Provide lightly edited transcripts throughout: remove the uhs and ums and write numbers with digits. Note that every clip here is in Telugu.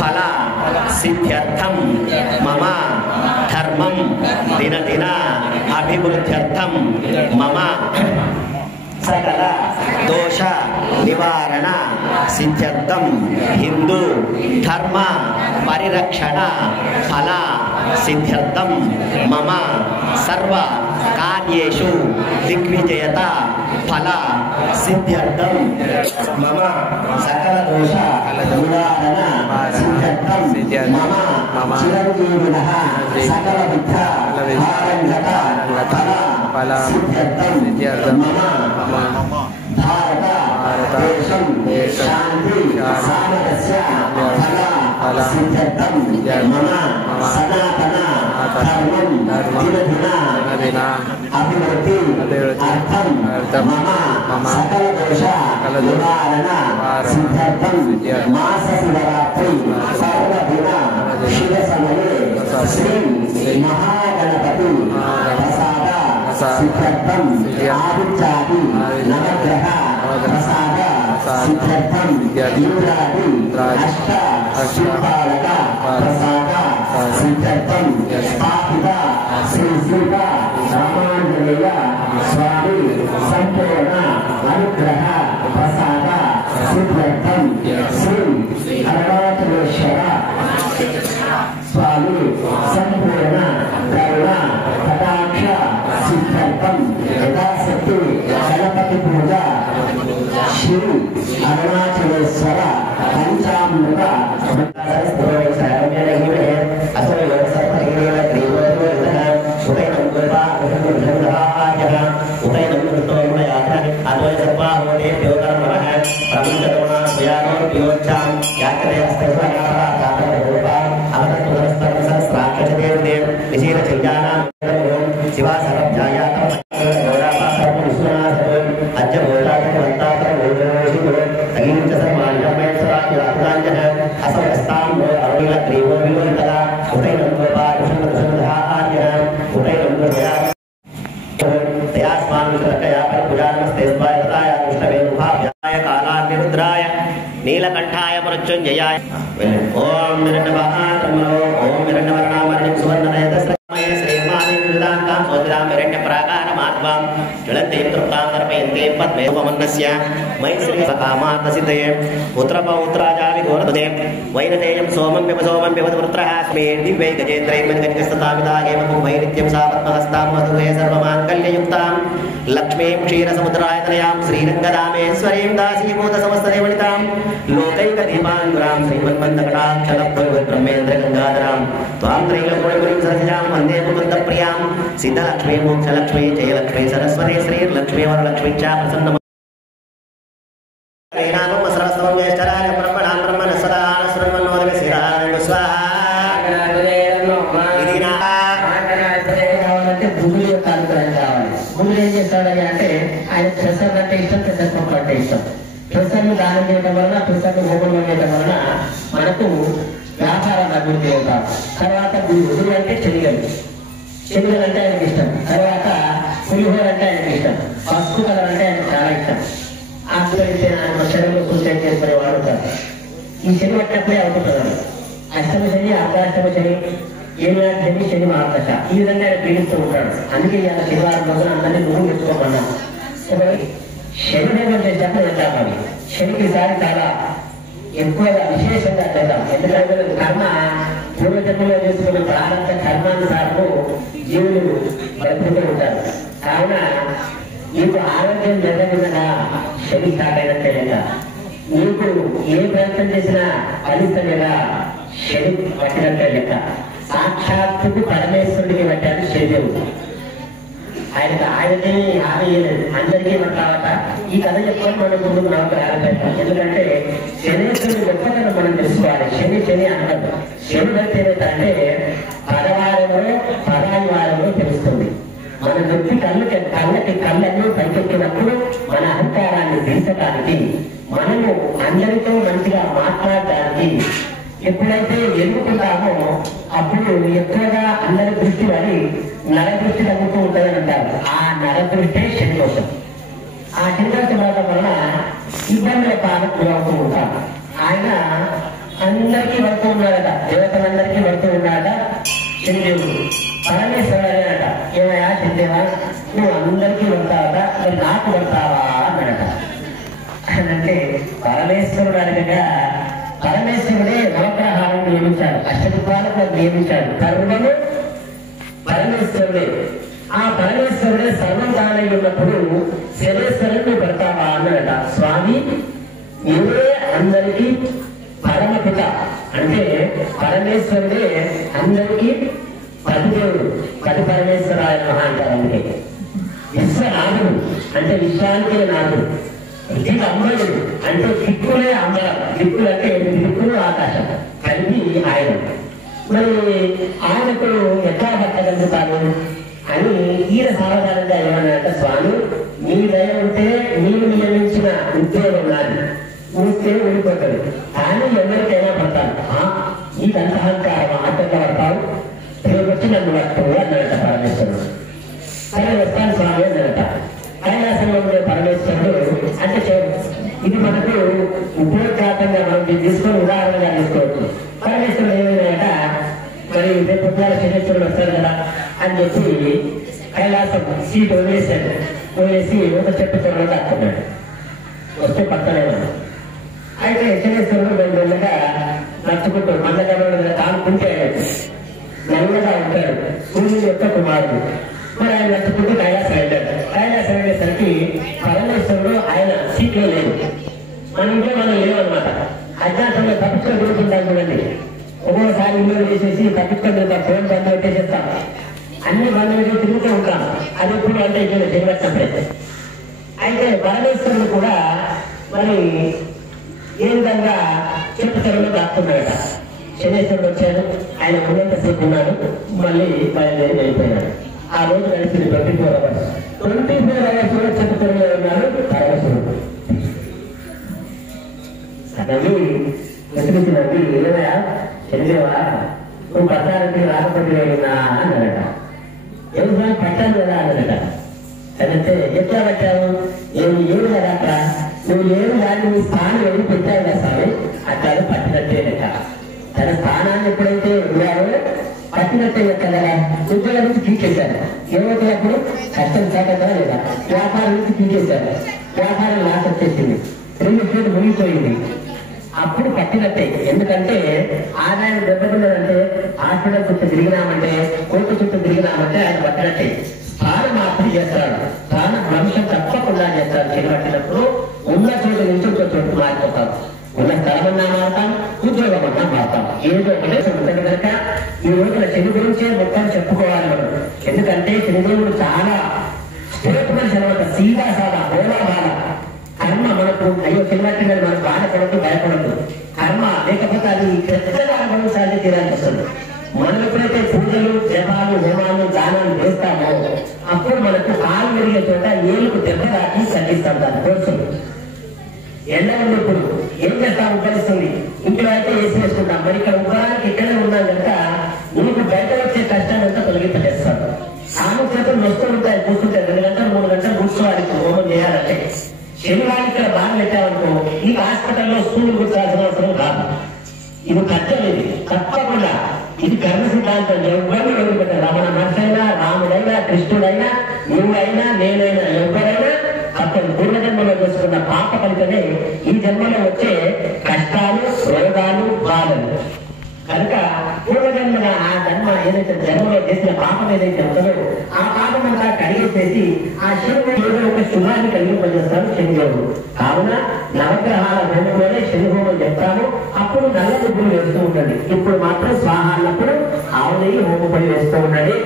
ఫల సిద్ధ్యర్థం మమ ధర్మం దినదిన అభివృద్ధ్యర్థం మమ సకల దోష నివారణ సిద్ధ్యర్థం హిందూ ధర్మ పరిరక్షణ ఫల సిద్ధ్యర్థం మమ సర్వ కార్యేషు దిగ్విజయత ఫల సిద్ధ్యర్థం మమ సకల దోష నివారణ సిద్ధ్యర్థం మమ చిరంజీవినః సకల విద్య ఆరంభత ఫల సిద్ధ్యర్థం మమ భారత దేశం శాంతి సామరస్య ఫల సిద్ధ్యర్థం మమ సనాతన ధర్మం దినదిన అభివృద్ధి అర్థం మమ సకల దోష నివారణ సిద్ధ్యర్థం మాస శివరాత్రి సర్వదిన శివ సమయే శ్రీ మహాగణపతి ప్రసాద సిద్ధ్యర్థం ఆదిత్యాది నవగ్రహ ప్రసాద సిద్ధ్యర్థం ఇంద్రాది అష్ట దిక్పాలక ప్రసాద సిద్ధ్యర్థం స్థాపిత శ్రీ శ్రీక రామాంజనేయ స్వామి సంపూర్ణ అనుగ్రహ ప్రసాద సిద్ధ్యర్థం శ్రీ అరుణాచలేశ్వర స్వామి సంపూర్ణ కరుణ కటాక్ష సిద్ధ్యర్థం యథాశక్తి గణపతి పూజ శ్రీ అరుణాచలేశ్వర పంచామృత నీలకంఠాయ మృత్యుంజయాయ ఓం నిరంజనవాహాత్మనో ఓం నిరంజనవర్ణామరణం సువర్ణనయతస్మయ శ్రీమాని విదాంతాం సోదిరాం నిరంజప్రాకారమాత్వాం జ్వలంతే తృప్తాం తర్పయంతే పద్మేపమన్నస్య మై శ్రీ సకామాత్మసిద్ధయే పుత్రపౌత్రాజావి గోరదే వైనతేయం సోమం పిబతవృత్రః స్మే దివ్యై గజేంద్రైర్మణికస్తతాపితాయేవ కుంభై నిత్యం సా పద్మహస్తాం మధువే సర్వమాంగల్యయుక్తాం లక్ష్మీం క్షీరసముద్రాయతనయాం శ్రీరంగదామేశ్వరీం దాసీభూత సమస్తదేవనితాం లోకైకదీపాంగురాం శ్రీమన్మందకటాక్షలబ్రహ్మేంద్ర గంగాధరాం త్వాం త్రైలోక్యపురీం సరసిజాం వందే ముకుందప్రియాం సిద్ధలక్ష్మీ మోక్షలక్ష్మీ జయలక్ష్మీ సరస్వతి శ్రీర్లక్ష్మీ వరలక్ష్మీ చ ప్రసన్న అంటే ఆయన ప్రసాద్ అంటే ఇష్టం, పెద్దపప్పు అంటే ఇష్టం. ప్రసాద్ దానం చేయడం వలన, ప్రసాద్ హోమం చేయడం వలన మనకు వ్యాపారం అభివృద్ధి అవుతాం. తర్వాత గుడి అంటే శనిగలు అంటే ఆయనకి ఇష్టం. తర్వాత పులిహోర అంటే ఆయనకి ఇష్టం. పసుపు కలర్ అంటే ఆయనకు చాలా ఇష్టం. అందులో ఆయన శరీరంలో సూచన చేసుకునే వాడు కాదు. ఈ శని పట్టినప్పుడే అవుతుంటాడు. అష్టమ శని, అర్ధాష్టమ శని, ఏనాడు శని, శని మహాదశ, ఈ విధంగా ఆయన పీడిస్తూ ఉంటాడు. అందుకే ఇలా శనివారం రోజున అందరినీ నువ్వు తెచ్చుకోమన్నా. శని దేవం చేసినప్పుడు వెళ్తాం. శనికి ఈసారి చాలా ఎక్కువగా విశేషంగా చేద్దాం. ఎందుకంటే కర్మ పూర్వజన్మలో చేసుకున్న ప్రారంభ కర్మానుసారము జీవులు బ్రతుకుతూ ఉంటారు. కావున నీకు ఆరోగ్యం జరగకుండా శని స్టార్ట్ అయినట్టే లేదా, నీకు ఏ ప్రయత్నం చేసినా ఫలిస్తలేదా శని పట్టినట్టే లెక్క. సాక్షాత్తుకు పరమేశ్వరుడికి పట్టాడు శనిదేవుడు. ఆయనని హామీ చేయలేదు, అందరికీ పట్టాలట. ఈ కథ చెప్పుకొని మనం ముందుకు నాకు ఆలోచించాం. ఎందుకంటే శనేశ్వరుడు గొప్పతనం మనం తెలుసుకోవాలి. శని అనడం శని భక్తి అంటే పదవారంలో పదాయి వారంలో తెలుస్తుంది. మన నొప్పి కళ్ళన్నీ పైకెక్కినప్పుడు మన అహంకారాన్ని దించడానికి, మనము అందరితో మంచిగా మాట్లాడడానికి ఎప్పుడైతే ఎదుర్కొంటామో అప్పుడు ఎక్కువగా అందరి దృష్టి పడి నరదృష్టి తగ్గుతూ ఉంటుందని అంటారు. ఆ నరదృష్టే శని దోషం. ఆ శని దోషం రావడం వలన ఇబ్బందుల పాలకు గురవుతూ ఉంటారు. ఆయన అందరికీ పడుతూ ఉన్నాడట, దేవతలందరికీ పడుతూ ఉన్నాడట శనిదేవుడు. పరమేశ్వరుడు అట, ఏమయ్యా శనిదేవా నువ్వు అందరికీ పడతావట, మరి నాకు పడతావా అన్నాడట. అంటే పరమేశ్వరుడు అనగా పరమేశ్వరుడే నవగ్రహాలను నియమించాడు, అష్టదిక్పాలకు నియమించాడు. సర్వము పరమేశ్వరుడే. ఆ పరమేశ్వరుడే సర్వం తానై ఉన్నప్పుడు శనేశ్వరుడు పెడతావా అన్నాడట. స్వామి ఇవే అందరికీ పరమపిత, అంటే పరమేశ్వరుడే అందరికీ పతిదేవుడు, పతి పరమేశ్వరాయ మహా అంటారు. అందుకే విశ్వనాథుడు అంటే విశ్వానికి నాథుడు, ఇది అంబరుడు అంటే దిక్కులే అంబరం, దిక్కులు అంటే దిక్కులు ఆకాశం కలిపి ఆయన. మరి ఆయనకు ఎట్లా పట్టగలుగుతాను అని ఈయన సావధానంగా ఏమన్నాడంటే, స్వామి నీ దయ ఉంటే నీవు నియమించిన ఉద్యోగం నాది, చూస్తే ఊడిపోతుంది, కానీ ఎవరికైనా పడతాను. ఈ అంతహంకారం ఆటంగా పడతావు, తిరిగి వచ్చి నన్ను పట్టుకో అన్నాడట పరమేశ్వరుడు. సరే వస్తాను స్వామి అన్నాడట. కైలాసంలో ఉండే పరమేశ్వరుడు అంటే ఇది మనకు ఉపోద్ఘాతంగా మనం తీసుకొని ఉదాహరణగా తీసుకోవచ్చు. పరమేశ్వరుడు ఏమైనాయట, మరి రేపు పొద్దున శనేశ్వరుడు వస్తాడు కదా అని చెప్పి కైలాసం సీట్ వదిలేశాడు. వదిలేసి ఒక చెట్టు త్వరలో దాక్కున్నాడు. వస్తే పక్కనే ఉన్నాడు. అయితే శనేశ్వరుడు మెల్లగా నచ్చుకుంటూ మందగమన తానుకుంటే నల్లగా ఉంటాడు, సూర్యుడు యొక్క కుమారుడు. మరి ఆయన నచ్చుకుంటూ కైలాసం వెళ్ళాడు. కైలాసం వెళ్ళేసరికి పరమేశ్వరుడు ఆయన సీట్లో లేదు. మన ఇంట్లో మనం లేవన్నమాట. అజ్ఞాతంలో తప్పించుకొని తిరుగుతుంటాం చూడండి. ఒక్కొక్కసారి ఇల్లు వేసేసి తప్పించుకొని తిరుగుతాం, ఫోన్ బంద్ పెట్టేసేస్తాం, అన్ని బంద్ పెట్టి తిరుగుతూ ఉంటాం. అది ఎప్పుడు అంటే ఇక్కడ జగచ్చినప్పుడైతే. అయితే పరమేశ్వరుడు కూడా మరి ఏ విధంగా చెట్టు తెరలో దాక్కున్నాడట. శనేశ్వరుడు వచ్చాడు, ఆయన ఉన్నంతసేపు ఉన్నాడు, మళ్ళీ బయలుదేరి వెళ్ళిపోయినాడు. ఆ రోజు నడిచింది 24 hours. 24 hours కూడా చెట్టు తెరలో ఉన్నాడు పరమేశ్వరుడు. నవ్వి వెతికి నవ్వి, ఏమయ్యా శనిదేవా నువ్వు పట్టానికి రాకపోతే అయినా అన్నాడట. ఎవరు పట్టాను కదా అన్నాడట. అంటే ఎట్లా పట్టావు, ఏమి కదా అక్కడ నువ్వు ఏమి దాన్ని నీ స్థానం ఎవరు పెట్టావు కదా స్వామి, అట్లా పట్టినట్టే లెక్క. తన స్థానాన్ని ఎప్పుడైతే ఉన్నారో పట్టినట్టే లెక్క కదా. ఉద్యోగం నుంచి పీకేశారు, ఏమవుతుంది అప్పుడు కష్టం సాగదా లేదా, వ్యాపారం నుంచి పీకేశారు, వ్యాపారం లాస్ వచ్చేసింది, 2 ఫీట్లు మునిగిపోయింది, అప్పుడు పట్టినట్టే. ఎందుకంటే ఆదాయం దెబ్బతిన్నదంటే హాస్పిటల్ చుట్టూ తిరిగినామంటే, కోర్టు చుట్టూ తిరిగినామంటే ఆయన పట్టినట్టే. స్థానం మార్పిడి చేస్తాడు, స్థాన భవిష్యం తప్పకుండా చేస్తాడు. చెడు పట్టినప్పుడు ఉన్న చోటు నుంచి ఇంకో చోటు మారిపోతాం, ఉన్న స్థలమన్నా మారుతాం, ఉద్యోగం అన్నా మారుతాం, ఏదో ఒకటే ఉంటుంది. కనుక ఈ రోజున శని గురించే మొత్తం చెప్పుకోవాలి మనం. ఎందుకంటే శనిదేవుడు చాలా స్టేట్ మనిషి అనమాట, సీదా సాదా హోలా బాధ. కర్మ మనకు అయ్యో చిన్నట్టు మనకు బాధపడద్దు, భయపడద్దు. కర్మ లేకపోతే అది పెద్దగా అనుభవించాలని తీరాల్సి వస్తుంది. మనం ఎప్పుడైతే పూజలు జపాలు హోమాలు దానాలు చేస్తామో అప్పుడు మనకు కాలు మెరిగే చోట ఏళ్ళకు దెబ్బ దాటి తగ్గిస్తాం. దాని కోర్సులు ఎండ ఉన్నప్పుడు ఏం చేస్తాం, ఉబ్బరిస్తుంది, ఇంట్లో అయితే వేసి వేసుకుంటాం. మరి ఇక్కడ ఉబ్బరానికి ఇక్కడే ఉన్నాం కనుక నీకు బయట వచ్చే కష్టాలంతా తొలగింపజేస్తాం. ఆమె చేతులు వస్తూ ఉంటాయి, కూర్చుంటాయి, 2 గంటలు 3 గంటలు కూర్చోవాలి హోమం చేయాలంటే. శనివారం ఇక్కడ బాగా పెట్టామనుకో ఈ హాస్పిటల్లో స్కూల్ కూర్చోాల్సిన అవసరం కాదు. ఇది కష్టం, ఇది తప్పకుండా. ఇది కర్మ సిద్ధాంతం. ఎవరిని వదిలిపెట్టారు, రమణ మహర్షైనా, రాముడైనా, కృష్ణుడైనా, నువ్వైనా, నేనైనా, ఎవరైనా అతను పూర్వజన్మలో చేసుకున్న పాప ఫలితమే ఈ జన్మలో వచ్చే కష్టాలు, రోగాలు, బాధలు. కనుక పూర్వజన్మ ఆ జన్మ ఏదైతే జన్మలో చేసిన పాపం ఏదైతే ఉంటుందో ఆ పాపం అంతా కడిగేసేసి ఆ శనిదేవుడు ఒక శుభాన్ని కలిగింపజేస్తాడు శనిదేవుడు. కావున నవగ్రహాల హోమంలోనే శని హోమం చెప్తాము. అప్పుడు నల్ల ముగ్గులు వేస్తూ ఉండండి. ఇప్పుడు మాత్రం స్వాహ అన్నప్పుడు ఆవునయ్యి హోమపడి వేస్తూ ఉండండి.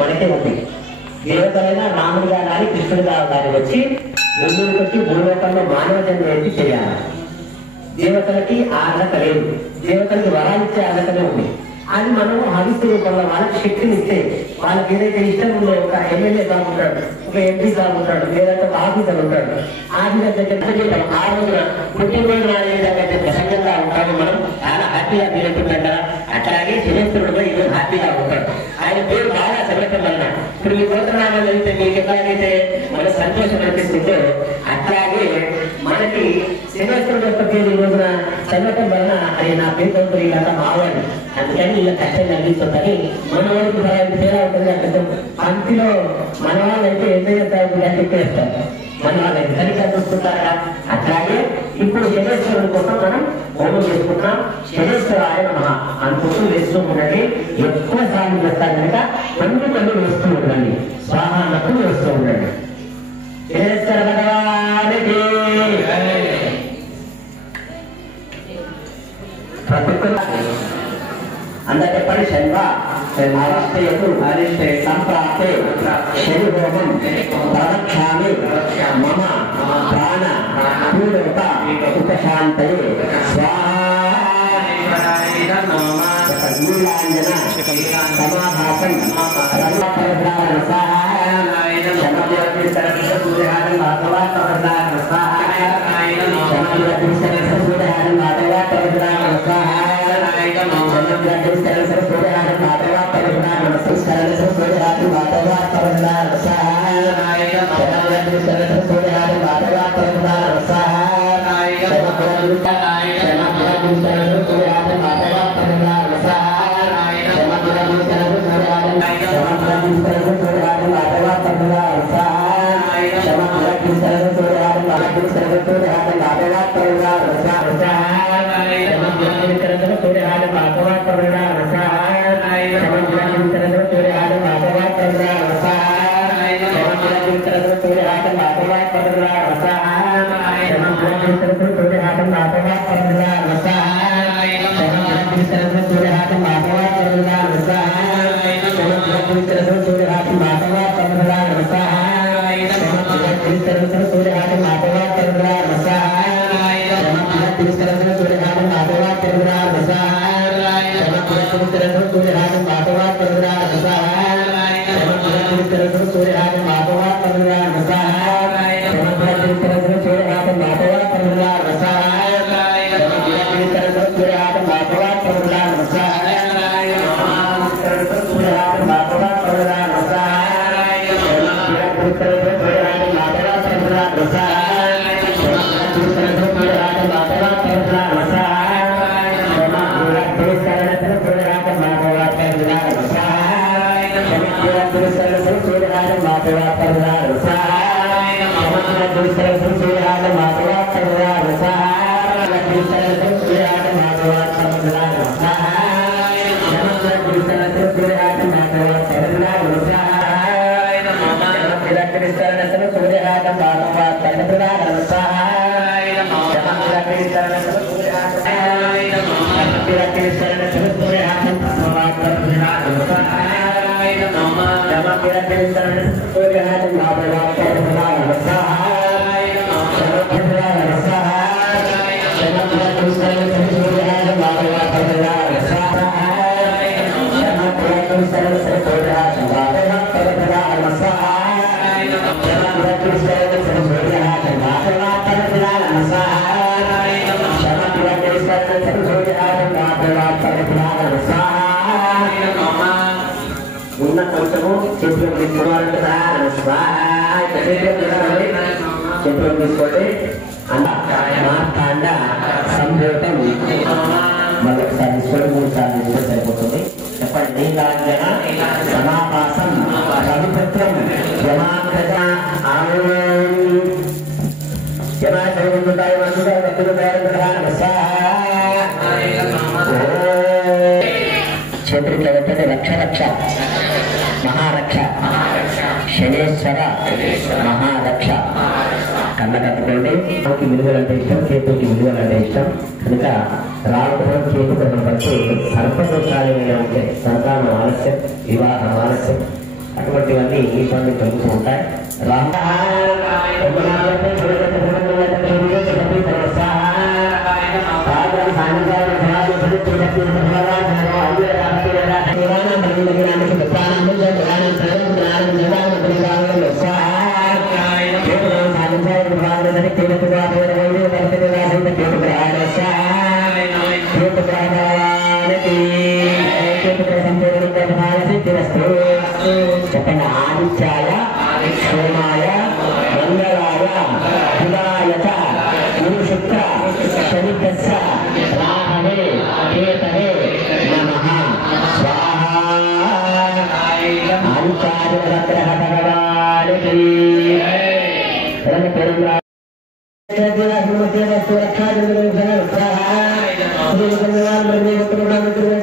మనకే ఉంది. దేవతలైనా రాముడిగా కానీ కృష్ణుడిగా కానీ వచ్చి ముందుకు వచ్చి భూలోకంలో మానవ జన్మ ఎత్తి చేయాలి. దేవతలకి అర్హత లేదు, దేవతలకి వరాలిచ్చే అర్హతనే ఉంది. అది మనము హవిస్సు రూపంలో వాళ్ళకి శక్తిని ఇస్తే వాళ్ళకి ఏదైతే ఇష్టం ఉందో ఒక ఎమ్మెల్యే బాగుంటాడు, ఒక ఎంపీ బాగుంటాడు, లేదంటే ఒక ఆఫీసర్ ఉంటాడు. ఆఫీసర్ ఆ రోజున పుట్టినరోజు నాడేదైతే ప్రసంగంగా ఉంటాము మనం, చాలా హ్యాపీగా ఫీల్ అవుతుంటాం కదా. అట్లాగే శనేశ్వరుడు ఈరోజు హ్యాపీగా ఉంటాడు. ఆయన పేరు బాగా చదవటం వలన ఇప్పుడు మీ గోత్రనామాలు అయితే మీకు ఎట్లాగైతే మన సంతోషం అనిపిస్తుందో అట్లాగే మనకి శనేశ్వరుడు యొక్క పేరు ఈ రోజున చదవటం వలన అది నా పేరు ఇలా మావాడు, అందుకని ఇలా కష్టం కనిపిస్తుందని మన వాళ్ళకి తేడా ఉంటుంది. అంటే పంక్తిలో మన వాళ్ళైతే ఎంత చేస్తారు అని చెప్పేస్తారు, మన వాళ్ళైతే సరిగ్గా చూసుకుంటారా. అట్లాగే ఇప్పుడు శనేశ్వరుడి కోసం మనం హోమం చేసుకుంటున్నాం. శనేశ్వరాయ నమః అనుకుంటూ వేస్తూ ఉండండి. ఎక్కువ సార్లు చేస్తారు కనుక కళ్ళు వేస్తూ ఉండండి, స్వాహ అన్నప్పుడు వేస్తూ ఉండండి. శనేశ్వర భగవానికి అందరూ చెప్పండి. శైవ అరిష్టయతు సంప్రాప్తే శని హోమం ప్రవక్ష్యామి మమ ప్రాణ పూర్వక ఉపశాంతయే నీలాంజన సమాభాసం సరిపోతుంది. చెప్పండి. నీలాంజన సమాపాసం రవిపత్రం చేతులు వెంటనే రక్ష రక్ష మహారక్ష శనేశ్వర మహారక్ష. కళ్ళ కట్టుకోండి. నాకు విలువలంటే ఇష్టం, చేతులకి విలువలంటే ఇష్టం కనుక రావడం చేతి పడితే సర్పదోషాలు ఉంటే సంతానం ఆలస్యం, వివాహం ఆలస్యం అటువంటివన్నీ ఈ పనులు కలుగుతూ ఉంటాయి. చెప్పండి. ఆదిత్యాయ సోమాయ మంగళాయ అన్ని చేస్తున్నారు स्वाहा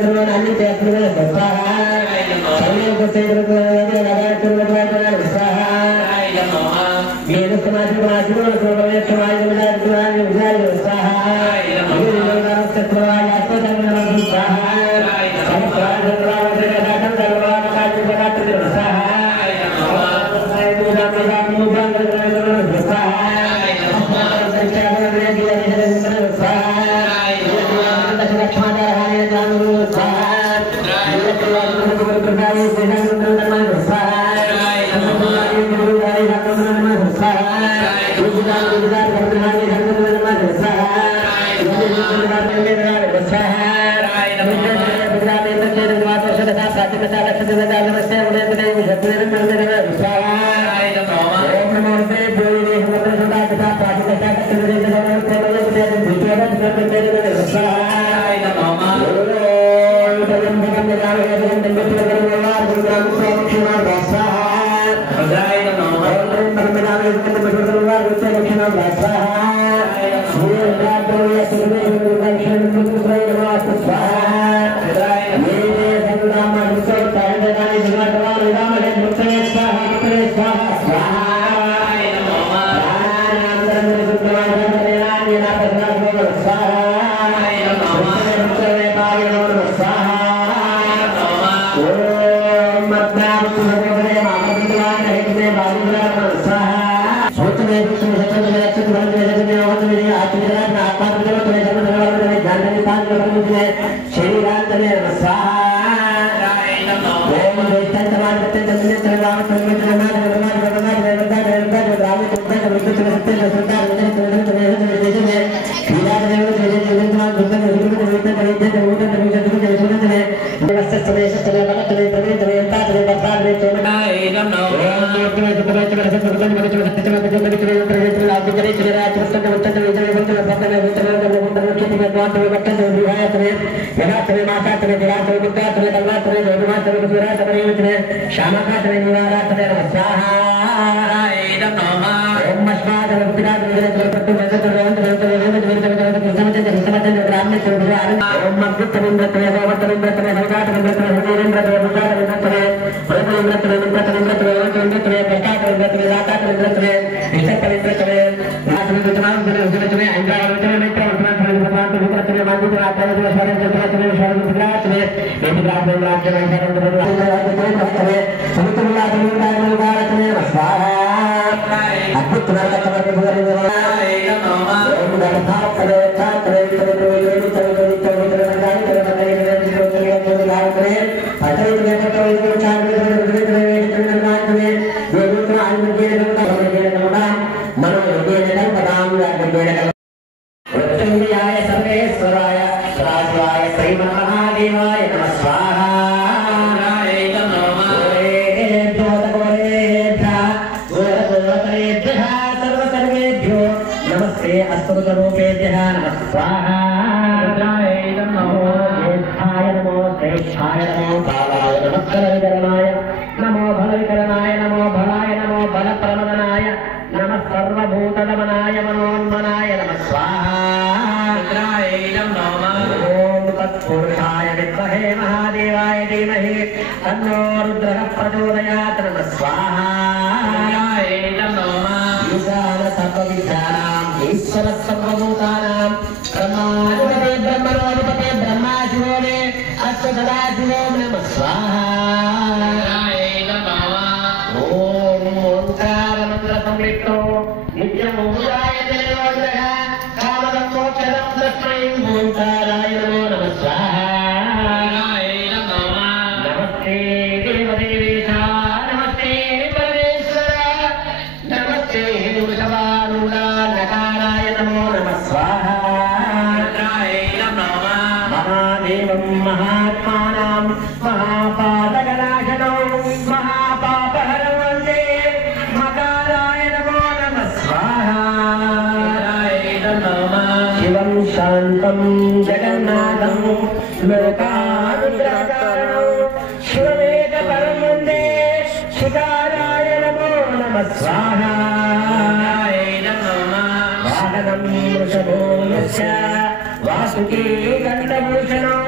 వాసుకి కంఠభూషణం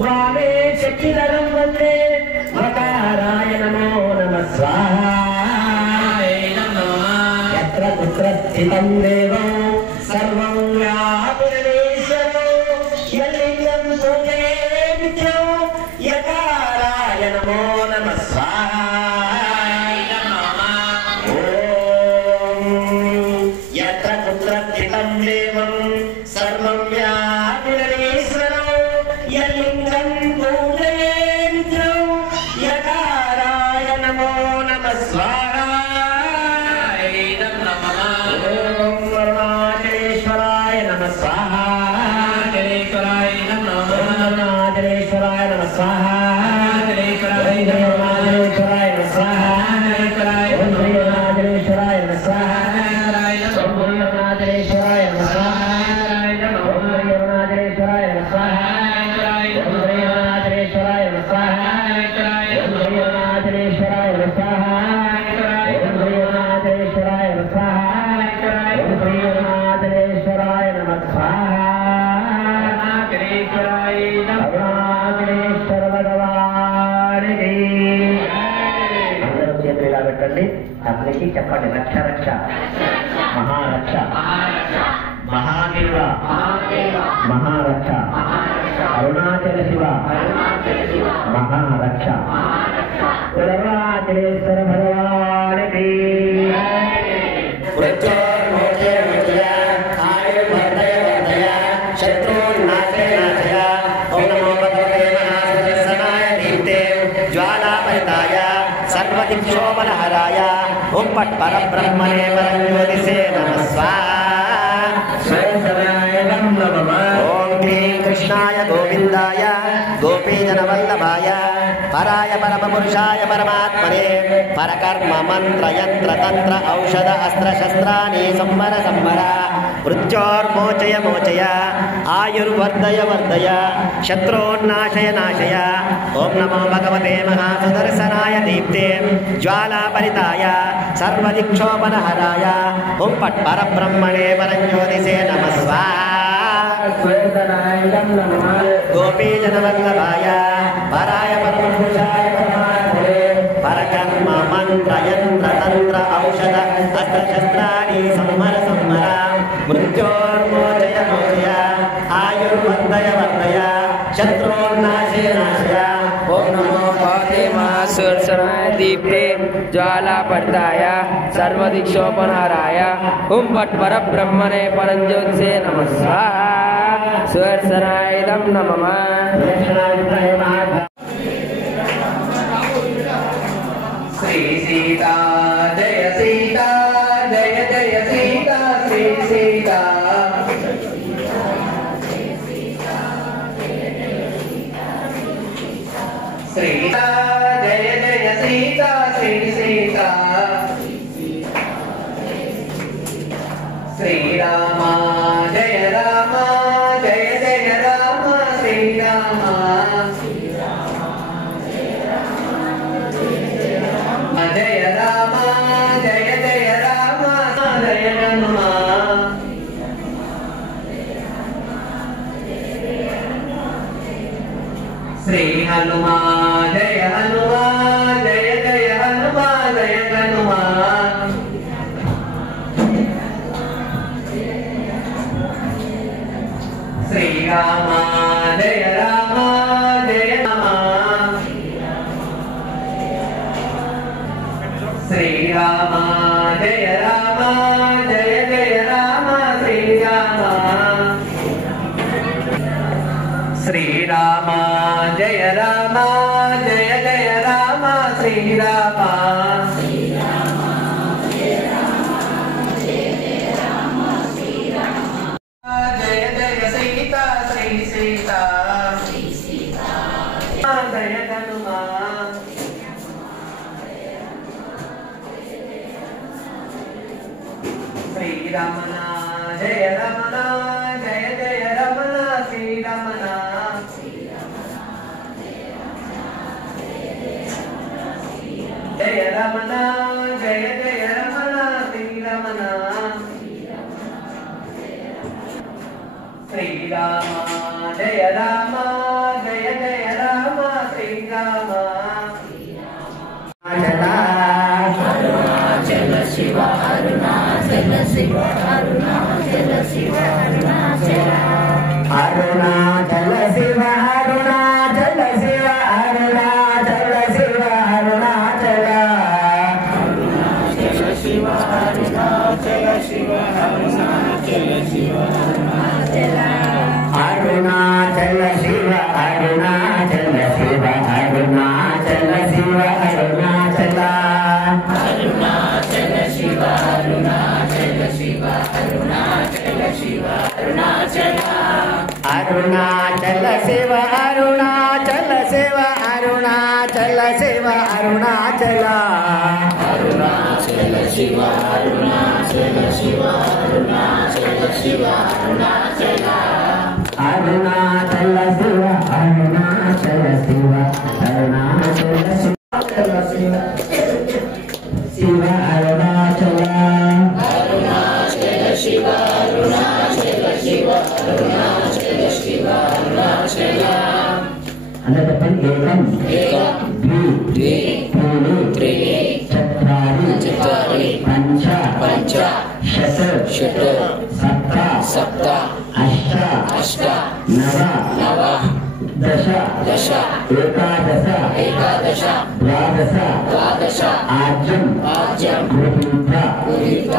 వామే శక్తిధరం వందే మకారాయ నమో నమః స్వాహాయ నమః యత్ర కుత్ర స్థితం దేవం సర్వం వ్యాపినీశ్వరో యల్లింగం పూజయే నిత్యం యకారాయ నమో నమః స్వాహాయ నమః ఓం యత్ర కుత్ర స్థితం దేవం సర్వం వ్యాపినీశ్వరో యల్లింగం పూజయే నిత్యం యకారాయ నమో నమః స్వాహాయ నమః ఓం అరుణాచలేశ్వరాయ నమః స్వాహాచలేశ్వరాయ నమః అరుణాచలేశ్వరాయ నమః స్వాహాచలేశ్వరాయ అరుణాచలేశ్వరాయ నమః స్వాహాచలేశ్వరాయ అరుణాచలేశ్వరాయ నమః స్వాహాచలేశ్వరాయ అరుణాచలేశ్వరాయ నమః స్వాహాచలేశ్వరాయ అరుణాచలేశ్వరాయ నమః స్వాహాచలేశ్వరాయ అరుణాచలేశ్వరాయ నమః స్వాహాచలేశ్వరాయ అరుణాచలేశ్వరాయ నమః స్వాహాచలేశ్వరాయ అరుణాచలేశ్వరాయ నమః స్వాహాచలేశ్వరాయ అరుణాచలేశ్వరాయ నమః స్వాహాచలేశ్వరాయ అరుణాచలేశ్వర భగవానికి అందరూ చేతులు ఇలా పెట్టండి అందరికీ చెప్పండి రక్ష రక్ష మహారక్ష మహాదేవ మహారక్ష అరుణాచల శివ మహారక్ష అరుణాచలేశ్వర భగవానికి ज्वालापरिताय सर्वदिक्षोपनहराय ओं पट परब्रह्मणे परज्योतिषे नमः स्वाहा ओं क्लीं कृष्णाय गोविन्दाय गोपीजनवल्लभाय पराय परमपुरुषाय परमात्मने परकर्म मंत्र यंत्र तंत्र औषध अस्त्र शस्त्राणि संवर संवर मृत्योर्मोचय मोचय आयुर्वर्धय वर्धय शत्रोन्नाशय नाशय ओं नमो भगवते महासुदर्शनाय दीप्ते ज्वालापरिताय सर्वदिक्षोपनहराय ओं पट परब्रह्मणे परज्योतिषे नमः स्वाहा गोपीजनवल्लभाय पराय परमपुरुषाय परमात्मने परकर्म मंत्र यंत्र तंत्र औषध अस्त्र शस्त्राणि संवर संवर मृत्योर्मोचय मोचय आयुर्वर्धय वर्धय शत्रुर्नाशय नाशय ओं नमो भगवते महासुदर्शनाय दीप्ते ज्वालापरिताय सर्वदिक्षोपनहराय ओं पट परब्रह्मणे परज्योतिषे नमः स्वाहा सुदर्शनाय नमः श्री सीता जय सीता जय जय सीता श्री सीता सीता जय जय सीता श्री सीता श्री राम जय राम जय जय राम श्री राम जय राम जय जय राम जय हनुमान श्री हनुमान जय हनुमान जय जय हनुमान जय हनुमान श्री राम जय राम जय राम श्री राम जय राम जय जय राम श्री राम श्री राम जय राम जय जय राम श्री राम जय जय सीता श्री सीता जय हनुमान श्री रमना जय रमना जय जय रमना श्री रमना जय रमना जय जय रमना श्री रमना श्री राम జయ రామ జయ జయ రామ శ్రీరామ అరుణాచల శివ అరుణాచల శివ అరుణాచల శివ అరుణాచల అరుణాచల శివ అరుణాచల శివ అరుణాచల శివ అరుణాచల అరుణాచల శివ అరుణాచల శివ అరుణాచల శివ అరుణాచల అరుణాచల శివ అరుణాచల శివ అరుణాచల శివ అరుణాచల అరుణాచల శివ అరుణాచల శివ అరుణాచల శివ అరుణాచల అరుణాచల శివ అరుణాచల శివ అరుణాచల శివ అరుణాచల అరుణాచల శివ అరుణాచల శివ అరుణాచల శివ అరుణాచల అరుణాచల శివ అరుణాచల శివ అరుణాచల శివ శివ అరుణాచల అరుణాచల శివ అరుణాచల శివ అరుణాచల శివ అరుణాచల అందరూ చెప్పండి ఏకం ద్వి త్రీణి చత్వారి పంచ షట్ సప్త అష్ట నవ దశ ఏకాదశ ద్వాదశ ఆజ్యం గృహీత